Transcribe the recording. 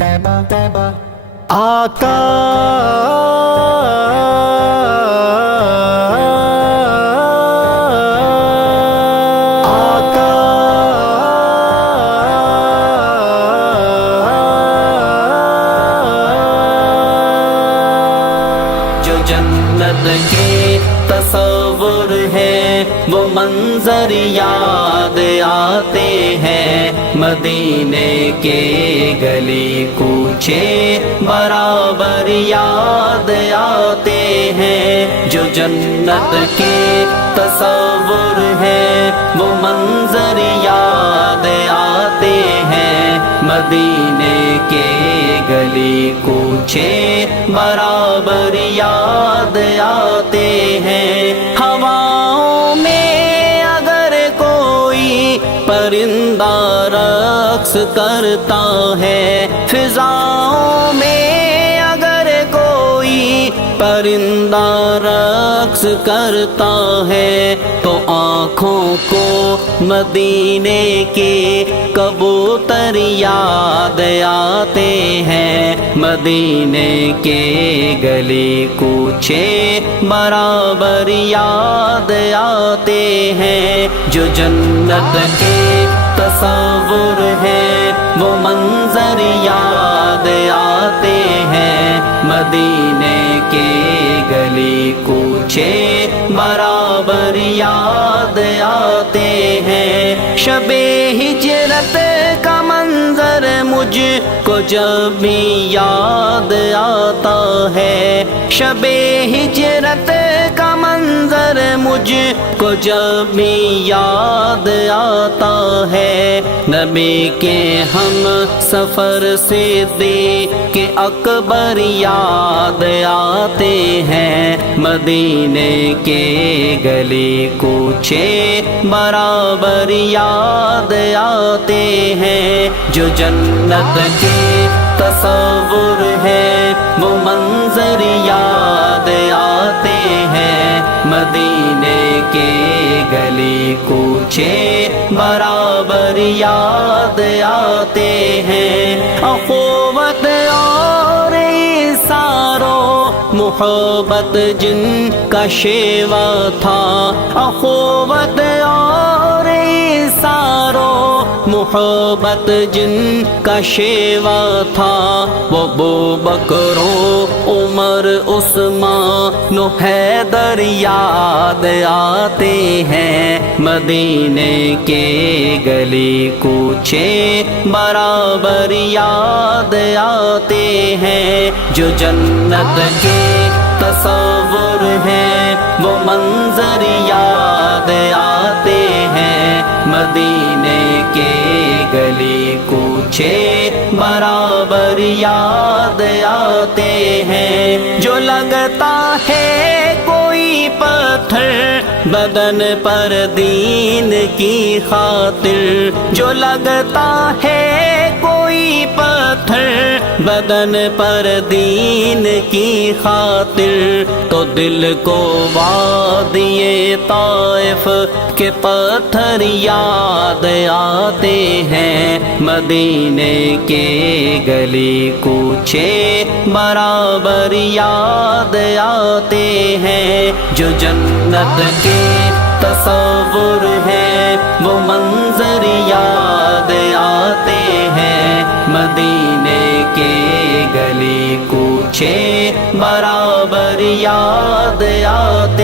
آقا جو جنت کے تصور ہے وہ منظر یاد آتے ہیں، مدینے کے گلی کوچے برابر یاد آتے ہیں۔ جو جنت کے تصور ہے وہ منظر یاد آتے ہیں، مدینے کے گلی کوچے برابر یاد آتے ہیں۔ ہواؤں میں اگر کوئی پرندہ رقص کرتا ہے، فضاؤں میں اگر کوئی پرندہ رقص کرتا ہے، تو آنکھوں کو مدینے کے کبوتر یاد آتے ہیں، مدینے کے گلی کوچے برابر یاد آتے ہیں۔ جو جنت کے تصور ہے وہ منظر یاد آتے ہیں، مدینے کے گلی کوچے برابر یاد آتے ہیں۔ شب ہجرت کا منظر مجھ کو جب بھی یاد آتا ہے، شب ہجرت کا منظر مجھ کو جب بھی یاد آتا ہے۔ نبی کے ہم سفر صدیق اکبر یاد آتے ہیں، مدینے کے گلی کوچے برابر یاد آتے ہیں۔ جو جنت کے تصور ہے وہ منظر یاد آتے ہیں، مدینے کے گلی کوچے برابر یاد آتے ہیں۔ اخوت اور ایثارو محبت جن کا شیوا تھا، اخوت اور ایثارو محبت جن کا شیوا تھا، وہ ابوبکر و عمر عثمان و حیدر یاد آتے ہیں، مدینے کے گلی کوچے برابر یاد آتے ہیں۔ جو جنت کے تصور ہے وہ منظر یاد آتے ہیں، مدینے کے گلی کوچے برابر یاد آتے ہیں۔ جو لگتا ہے کوئی پتھر بدن پر دین کی خاطر، جو لگتا ہے کوئی پتھر بدن پر دین کی خاطر، تو دل کو وادی طائف کے پتھر یاد آتے ہیں، مدینے کے گلی کوچے برابر یاد آتے ہیں۔ جو جنت کے تصور ہے وہ منظر یاد آتے ہیں، مدینے کے گلی کوچے برابر یاد آتے